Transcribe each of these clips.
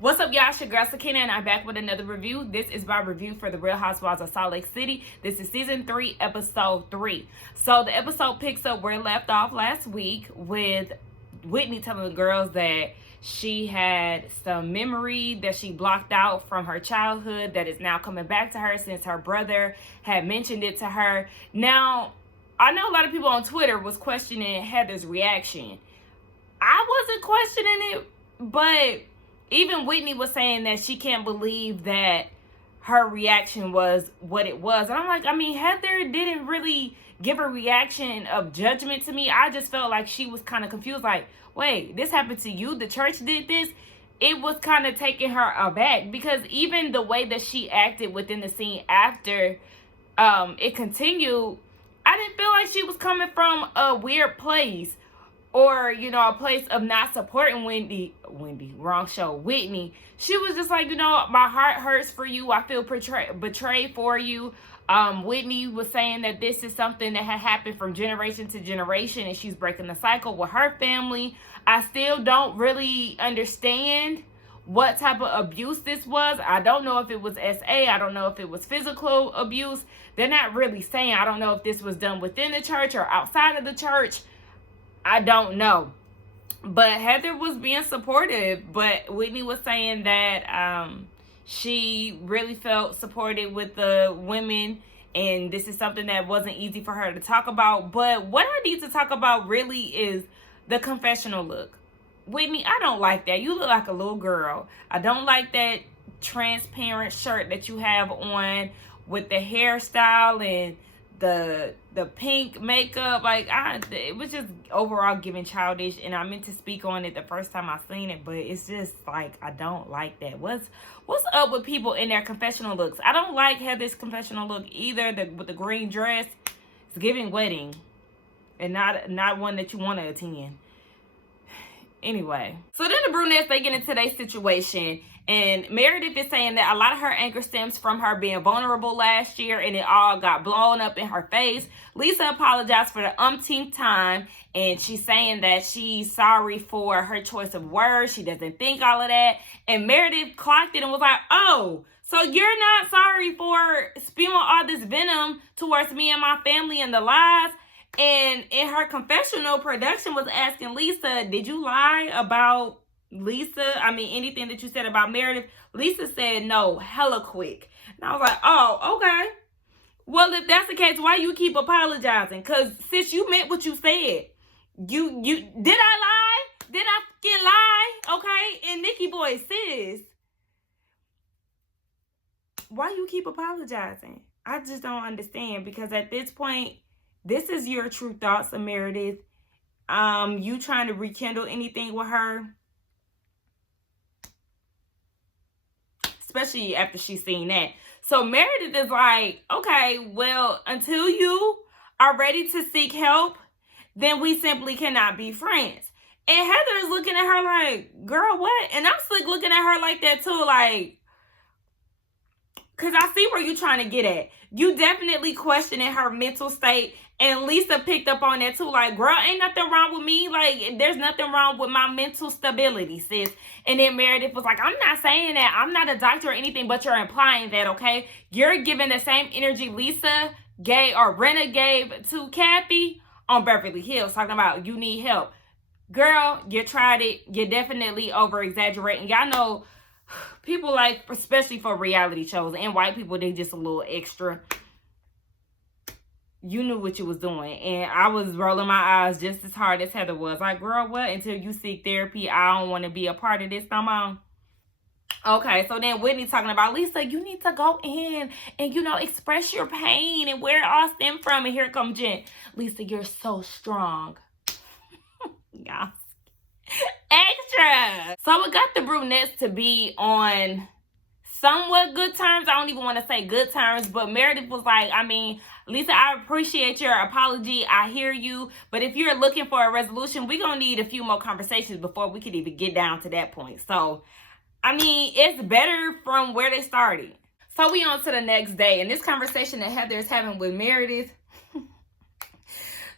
What's up, y'all? It's your girl Sakina, and I'm back with another review. This is my review for the Real Housewives of Salt Lake City. This is season 3, episode 3. So the episode picks up where it left off last week with Whitney telling the girls that she had some memory that she blocked out from her childhood that is now coming back to her since her brother had mentioned it to her. Now, I know a lot of people on Twitter was questioning Heather's reaction. I wasn't questioning it, but even Whitney was saying that she can't believe that her reaction was what it was. And I'm like, I mean, Heather didn't really give a reaction of judgment to me. I just felt like she was kind of confused. Like, wait, this happened to you? The church did this? It was kind of taking her aback because even the way that she acted within the scene after it continued, I didn't feel like she was coming from a weird place. Or, you know, a place of not supporting Whitney, she was just like, you know, my heart hurts for you. I feel betrayed for you. Whitney was saying that this is something that had happened from generation to generation, and she's breaking the cycle with her family. I still don't really understand what type of abuse this was. I don't know if it was SA. I don't know if it was physical abuse. They're not really saying. I don't know if this was done within the church or outside of the church. I don't know. But Heather was being supportive. But Whitney was saying that she really felt supported with the women. And this is something that wasn't easy for her to talk about. But what I need to talk about really is the confessional look. Whitney, I don't like that. You look like a little girl. I don't like that transparent shirt that you have on with the hairstyle and the pink makeup. Like, it was just overall giving childish, and I meant to speak on it the first time I seen it, but it's just like, I don't like that. What's up with people in their confessional looks? I don't like Heather's confessional look either. With the green dress, it's giving wedding, and not one that you want to attend. Anyway, so then the brunettes, they get into their situation, and Meredith is saying that a lot of her anger stems from her being vulnerable last year, and it all got blown up in her face. Lisa apologized for the umpteenth time, and she's saying that she's sorry for her choice of words. She doesn't think all of that. And Meredith clocked it and was like, oh, so you're not sorry for spewing all this venom towards me and my family and the lies? And in her confessional, production was asking Lisa, did you lie about Lisa? I mean, anything that you said about Meredith? Lisa said no, hella quick. And I was like, oh, okay. Well, if that's the case, why you keep apologizing? Because sis, you meant what you said. You did I lie? Did I fucking lie? Okay? And Nikki Boy, sis, why you keep apologizing? I just don't understand, because at this point, this is your true thoughts of Meredith. You trying to rekindle anything with her, especially after she's seen that. So Meredith is like, okay, well, until you are ready to seek help, then we simply cannot be friends. And Heather is looking at her like, girl, what? And I'm still looking at her like that too, like, because I see where you're trying to get at. You definitely questioning her mental state. And Lisa picked up on that too. Like, girl, ain't nothing wrong with me. Like, there's nothing wrong with my mental stability, sis. And then Meredith was like, I'm not saying that. I'm not a doctor or anything, but you're implying that, okay? You're giving the same energy Lisa gave, or Rena gave to Kathy on Beverly Hills, talking about you need help. Girl, you tried it. You're definitely over-exaggerating. Y'all know people, like, especially for reality shows, and white people, they just a little extra. You knew what you was doing. And I was rolling my eyes just as hard as Heather was. Like, girl, what? Until you seek therapy, I don't want to be a part of this no more. Okay, so then Whitney talking about, Lisa, you need to go in and, you know, express your pain and where it all stemmed from. And here comes Jen. Lisa, you're so strong. Yeah. Extra. So we got the brunettes to be on somewhat good terms. I don't even want to say good terms, but Meredith was like, I mean, Lisa, I appreciate your apology. I hear you. But if you're looking for a resolution, we're going to need a few more conversations before we could even get down to that point. So, I mean, it's better from where they started. So we on to the next day. And this conversation that Heather is having with Meredith.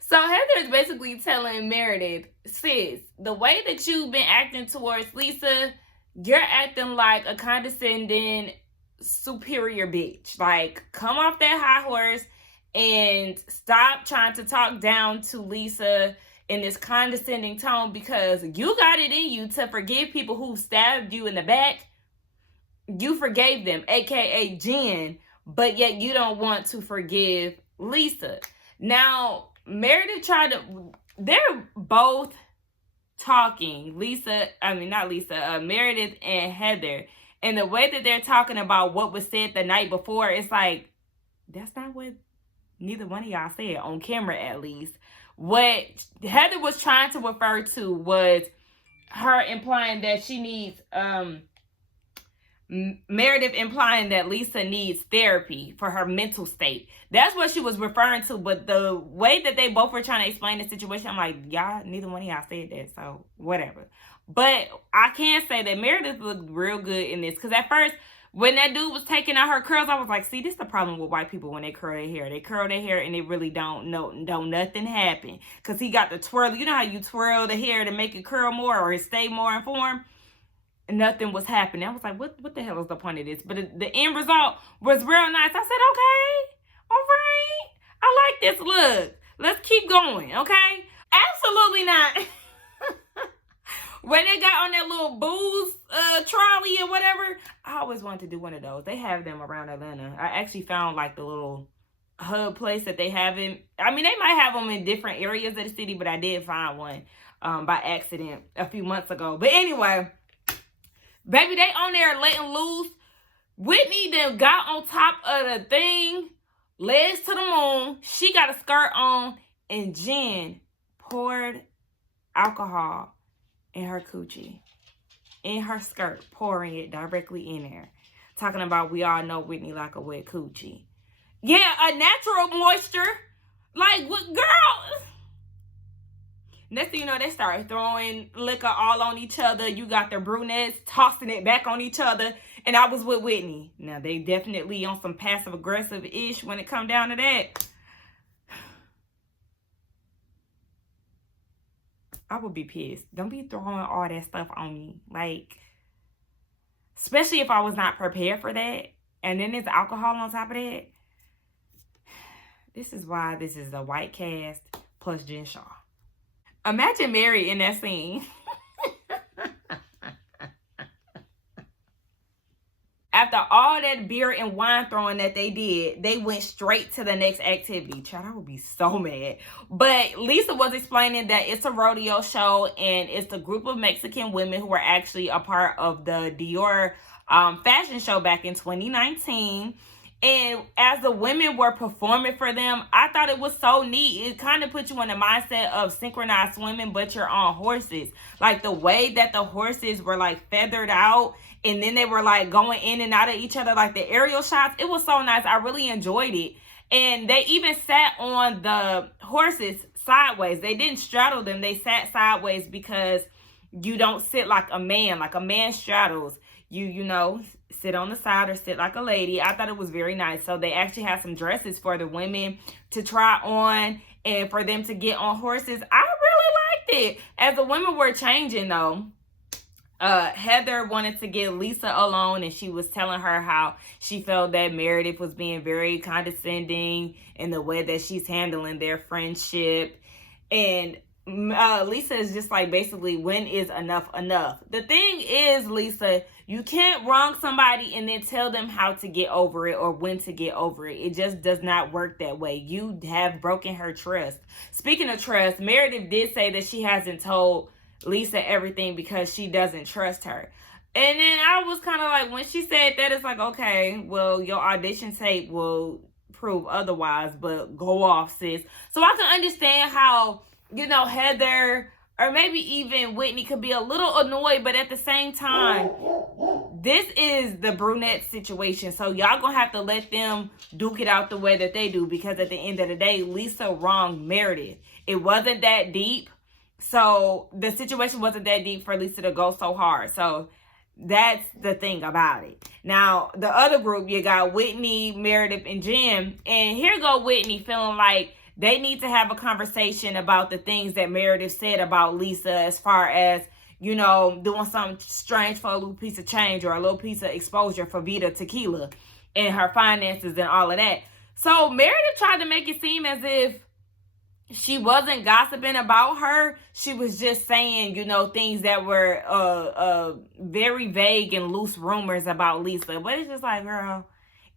So Heather is basically telling Meredith, sis, the way that you've been acting towards Lisa, you're acting like a condescending, superior bitch. Like, come off that high horse and stop trying to talk down to Lisa in this condescending tone, because you got it in you to forgive people who stabbed you in the back. You forgave them, aka Jen, but yet you don't want to forgive Lisa. Now, Meredith they're both talking, Meredith and Heather, and the way that they're talking about what was said the night before, it's like, that's not what neither one of y'all said, on camera at least. What Heather was trying to refer to was her implying that she needs, Meredith implying that Lisa needs therapy for her mental state. That's what she was referring to. But the way that they both were trying to explain the situation, I'm like, y'all, neither one of y'all said that, so whatever. But I can say that Meredith looked real good in this, because at first, when that dude was taking out her curls, I was like, see, this is the problem with white people when they curl their hair. They curl their hair and they really don't nothing happen. Because he got the twirl. You know how you twirl the hair to make it curl more or it stay more in form? Nothing was happening. I was like, what the hell is the point of this? But the end result was real nice. I said, okay, all right. I like this look. Let's keep going, okay? Absolutely not. When they got on that little booze trolley or whatever, I always wanted to do one of those. They have them around Atlanta. I actually found like the little hub place that they have in. I mean, they might have them in different areas of the city, but I did find one by accident a few months ago. But anyway, baby, they on there letting loose. Whitney then got on top of the thing, legs to the moon. She got a skirt on, and Jen poured alcohol in her coochie, in her skirt, pouring it directly in there. Talking about, we all know Whitney like a wet coochie. Yeah, a natural moisture. Like, what, girl? Next thing you know, they start throwing liquor all on each other. You got the brunettes tossing it back on each other. And I was with Whitney. Now, they definitely on some passive-aggressive-ish when it come down to that. I would be pissed. Don't be throwing all that stuff on me. Like, especially if I was not prepared for that. And then there's alcohol on top of that. This is why this is a white cast plus Jen Shaw. Imagine Mary in that scene. After all that beer and wine throwing that they did, they went straight to the next activity. Child, I would be so mad. But Lisa was explaining that it's a rodeo show, and it's a group of Mexican women who were actually a part of the Dior fashion show back in 2019. And as the women were performing for them, I thought it was so neat. It kind of put you in the mindset of synchronized swimming, but you're on horses. Like the way that the horses were like feathered out, and then they were like going in and out of each other, like the aerial shots. It was so nice. I really enjoyed it. And they even sat on the horses sideways. They didn't straddle them. They sat sideways because you don't sit like a man. Like a man straddles. You know, sit on the side or sit like a lady. I thought it was very nice. So they actually had some dresses for the women to try on and for them to get on horses. I really liked it. As the women were changing though, Heather wanted to get Lisa alone, and she was telling her how she felt that Meredith was being very condescending in the way that she's handling their friendship. And Lisa is just like, basically, when is enough enough? The thing is, Lisa, you can't wrong somebody and then tell them how to get over it or when to get over it. It just does not work that way. You have broken her trust. Speaking of trust, Meredith did say that she hasn't told Lisa everything because she doesn't trust her. And then I was kind of like, when she said that, it's like, okay, well, your audition tape will prove otherwise, but go off, sis. So I can understand how, you know, Heather or maybe even Whitney could be a little annoyed, but at the same time, this is the brunette situation. So y'all gonna have to let them duke it out the way that they do, because at the end of the day, Lisa wronged Meredith. It wasn't that deep. So the situation wasn't that deep for Lisa to go so hard. So that's the thing about it. Now, the other group, you got Whitney, Meredith, and Jen. And here go Whitney feeling like they need to have a conversation about the things that Meredith said about Lisa, as far as, doing something strange for a little piece of change or a little piece of exposure for Vita Tequila and her finances and all of that. So Meredith tried to make it seem as if she wasn't gossiping about her. She was just saying, things that were very vague and loose rumors about Lisa. But it's just like, girl,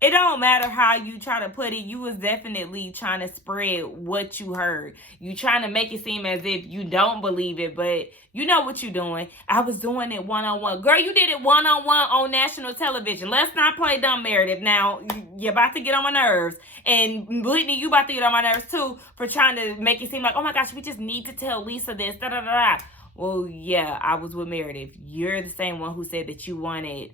it don't matter how you try to put it. You was definitely trying to spread what you heard. You trying to make it seem as if you don't believe it, but you know what you're doing. I was doing it one-on-one. Girl, you did it one-on-one on national television. Let's not play dumb, Meredith. Now, you're about to get on my nerves. And Whitney, you about to get on my nerves too for trying to make it seem like, oh my gosh, we just need to tell Lisa this, da-da-da-da. Well, yeah, I was with Meredith. You're the same one who said that you wanted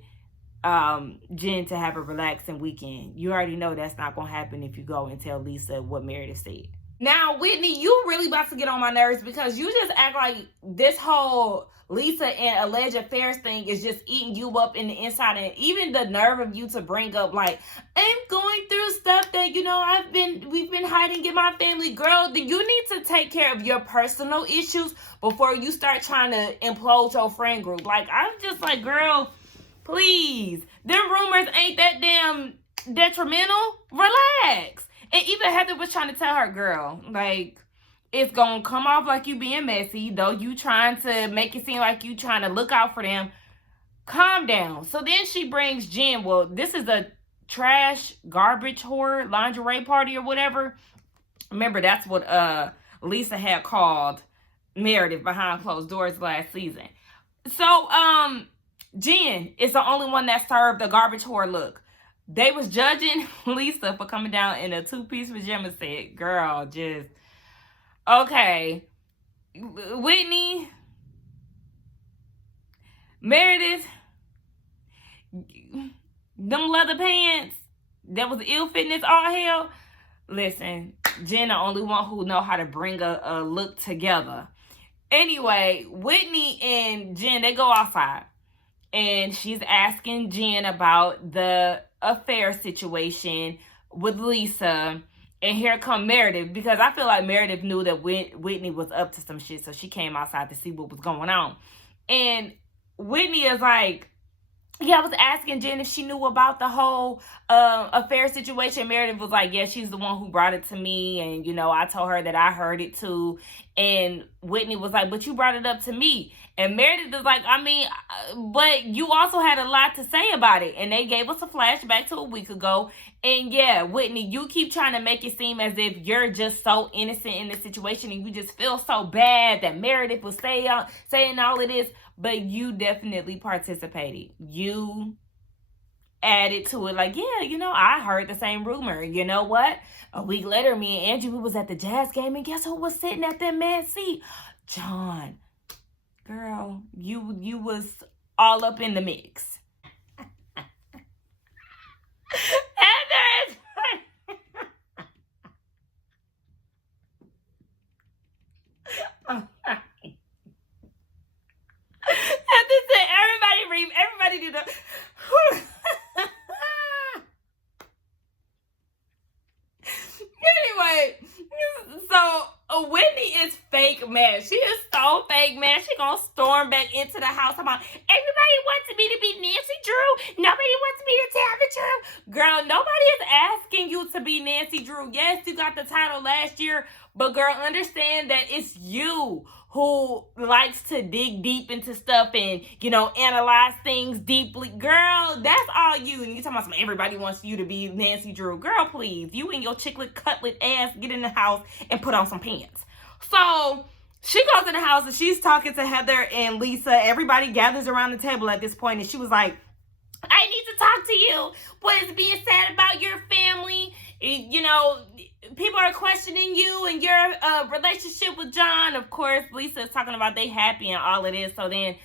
Jen to have a relaxing weekend. You already know that's not gonna happen if you go and tell Lisa what Meredith said. Now, Whitney, you really about to get on my nerves because you just act like this whole Lisa and alleged affairs thing is just eating you up in the inside, and even the nerve of you to bring up like, I'm going through stuff that we've been hiding in my family. Girl, you need to take care of your personal issues before you start trying to implode your friend group. Like, I'm just like, girl, please, them rumors ain't that damn detrimental. Relax. And even Heather was trying to tell her, girl, like, it's gonna come off like you being messy, though you trying to make it seem like you trying to look out for them. Calm down. So then she brings Jen. Well, this is a trash, garbage whore, lingerie party or whatever. Remember, that's what Lisa had called Meredith behind closed doors last season. So, Jen is the only one that served the garbage whore look. They was judging Lisa for coming down in a two-piece pajama set. Girl, just... Okay. Whitney. Meredith. Them leather pants. That was ill fitness all hell. Listen, Jen the only one who know how to bring a look together. Anyway, Whitney and Jen, they go outside. And she's asking Jen about the affair situation with Lisa. And here come Meredith, because I feel like Meredith knew that Whitney was up to some shit, so she came outside to see what was going on. And Whitney is like, yeah, I was asking Jen if she knew about the whole affair situation. Meredith was like, yeah, she's the one who brought it to me. And, I told her that I heard it too. And Whitney was like, but you brought it up to me. And Meredith is like, but you also had a lot to say about it. And they gave us a flashback to a week ago. And yeah, Whitney, you keep trying to make it seem as if you're just so innocent in this situation and you just feel so bad that Meredith was saying all of this. But you definitely participated. You added to it like, yeah, I heard the same rumor. You know what? A week later, me and Angie, we was at the Jazz game, and guess who was sitting at that man's seat? John. Girl, you was all up in the mix. Heather is Heather said, everybody do the Anyway, so Whitney is fake mad. She is so fake mad. She gonna storm back into the house about, everybody wants me to be Nancy Drew. Nobody wants me to tell the truth. Girl, nobody is asking you to be Nancy Drew. Yes, you got the title last year, but girl, understand that it's you who likes to dig deep into stuff and, analyze things deeply. Girl, that's all you. And you talking about everybody wants you to be Nancy Drew. Girl, please. You and your chiclet cutlet ass get in the house and put on some pants. So she goes in the house and she's talking to Heather and Lisa. Everybody gathers around the table at this point, and she was like, I need to talk to you. What is being said about your family? People are questioning you and your relationship with John. Of course, Lisa is talking about they happy and all of this. So then,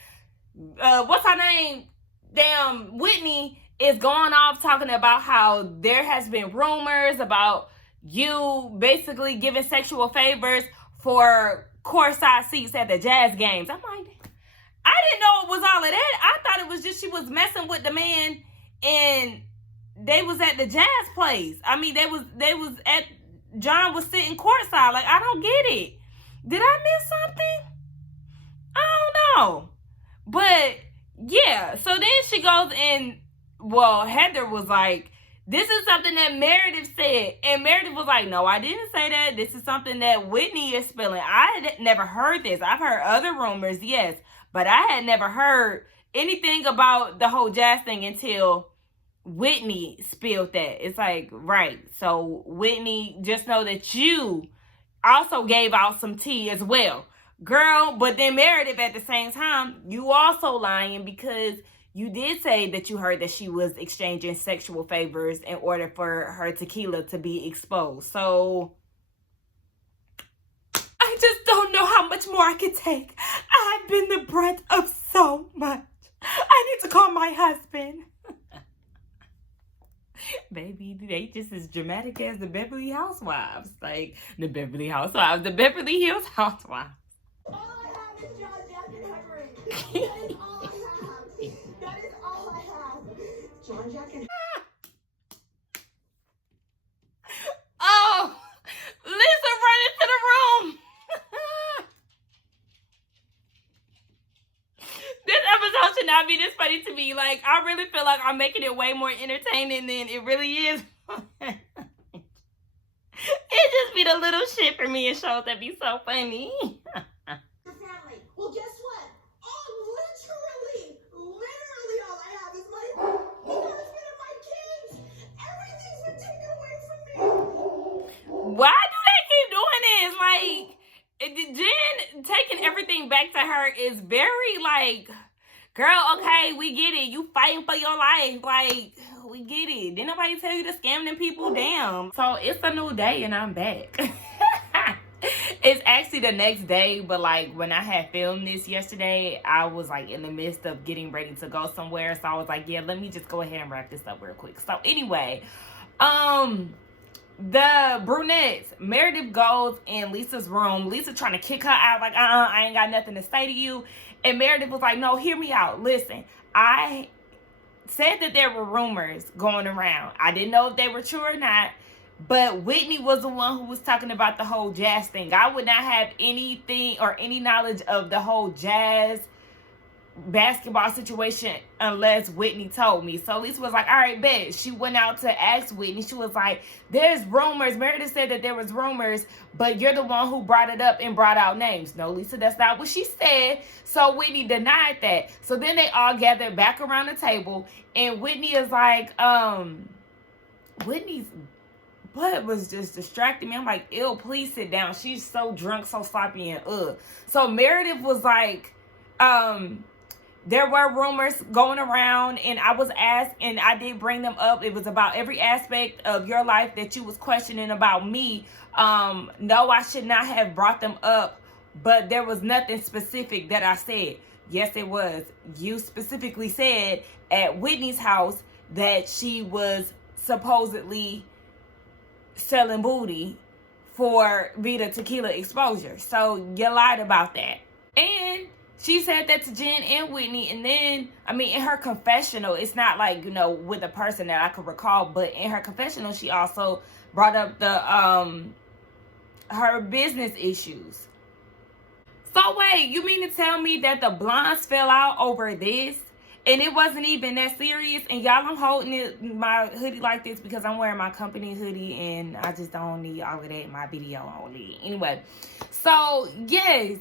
what's her name? Damn, Whitney is going off talking about how there has been rumors about you basically giving sexual favors for courtside seats at the Jazz games. I'm like, I didn't know it was all of that. I thought it was just she was messing with the man and they was at the Jazz place. They was at, John was sitting courtside. Like, I don't get it. Did I miss something? I don't know. But yeah, so then she goes and, well, Heather was like, this is something that Meredith said. And Meredith was like, no, I didn't say that. This is something that Whitney is spilling. I had never heard this. I've heard other rumors, yes, but I had never heard anything about the whole jazz thing until Whitney spilled that. It's like, right. So Whitney, just know that you also gave out some tea as well. Girl, but then Meredith at the same time, you also lying because you did say that you heard that she was exchanging sexual favors in order for her tequila to be exposed. So I just don't know how much more I can take. I've been the brunt of so much. I need to call my husband. Baby, they just as dramatic as the Beverly Housewives. Like, the Beverly Housewives, the Beverly Hills Housewives. All I have is John, Jack, and Henry. That is all I have. That is all I have. John, Jack, and Oh, Lisa, run into the room. This episode should not be this funny to me. Like, I really feel like I'm making it way more entertaining than it really is. It just be the little shit for me in shows that be so funny. your family. Well, guess what? Literally all I have is my husband and my kids. Everything's been taken away from me. Why do they keep doing this? Like, Jen taking everything back to her is very like, girl, okay, we get it. You fighting for your life. Like, we get it. Didn't nobody tell you to scam them people? Damn. So it's a new day and I'm back. It's actually the next day, but like when I had filmed this yesterday, I was like in the midst of getting ready to go somewhere. So I was like, yeah, let me just go ahead and wrap this up real quick. So anyway, the brunettes, Meredith goes in Lisa's room. Lisa trying to kick her out, like, I ain't got nothing to say to you. And Meredith was like, no, hear me out. Listen, I said that there were rumors going around. I didn't know if they were true or not. But Whitney was the one who was talking about the whole jazz thing. I would not have anything or any knowledge of the whole jazz basketball situation unless Whitney told me. So Lisa was like, all right, bet. She went out to ask Whitney. She was like, there's rumors. Meredith said that there was rumors, but you're the one who brought it up and brought out names. No, Lisa, that's not what she said. So Whitney denied that. So then they all gathered back around the table, and Whitney is like, Whitney's butt was just distracting me. I'm like, ew, please sit down. She's so drunk, so sloppy, and So Meredith was like, there were rumors going around, and I was asked, and I did bring them up. It was about every aspect of your life that you was questioning about me. No, I should not have brought them up, but there was nothing specific that I said. Yes, it was. You specifically said at Whitney's house that she was supposedly selling booty for Vita tequila exposure. So you lied about that. And she said that to Jen and Whitney. And then, I mean, in her confessional, it's not like, you know, with a person that I could recall, but in her confessional, she also brought up the her business issues. So wait, you mean to tell me that the blondes fell out over this? And it wasn't even that serious? And y'all, I'm holding my hoodie like this because I'm wearing my company hoodie, and I just don't need all of that in my video only. Anyway, so yes,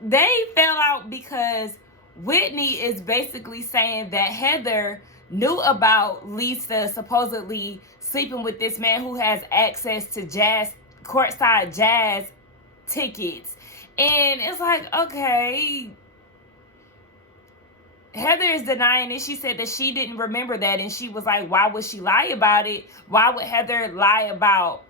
they fell out because Whitney is basically saying that Heather knew about Lisa supposedly sleeping with this man who has access to courtside jazz tickets. And it's like, okay, Heather is denying it. She said that she didn't remember that, and she was like, why would she lie about it? Why would Heather lie about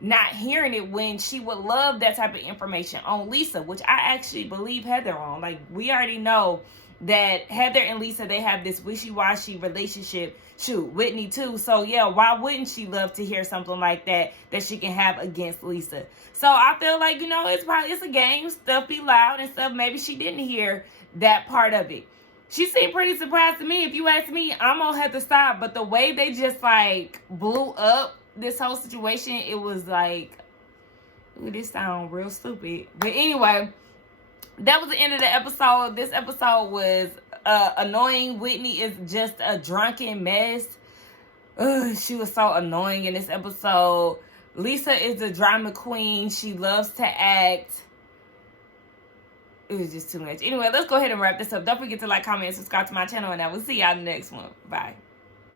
not hearing it when she would love that type of information on Lisa, which I actually believe Heather on? Like, we already know that Heather and Lisa, they have this wishy-washy relationship. Shoot, Whitney too. So yeah, why wouldn't she love to hear something like that she can have against Lisa? So I feel like, you know, it's a game. Stuff be loud and stuff. Maybe she didn't hear that part of it. She seemed pretty surprised to me. If you ask me, I'm on Heather's side. But the way they just like blew up this whole situation, it was like, ooh, this sounds real stupid. But anyway, that was the end of the episode. This episode was annoying. Whitney is just a drunken mess. Ugh, she was so annoying in this episode. Lisa is a drama queen. She loves to act. It was just too much. Anyway, let's go ahead and wrap this up. Don't forget to like, comment, and subscribe to my channel, and I will see y'all in the next one. Bye.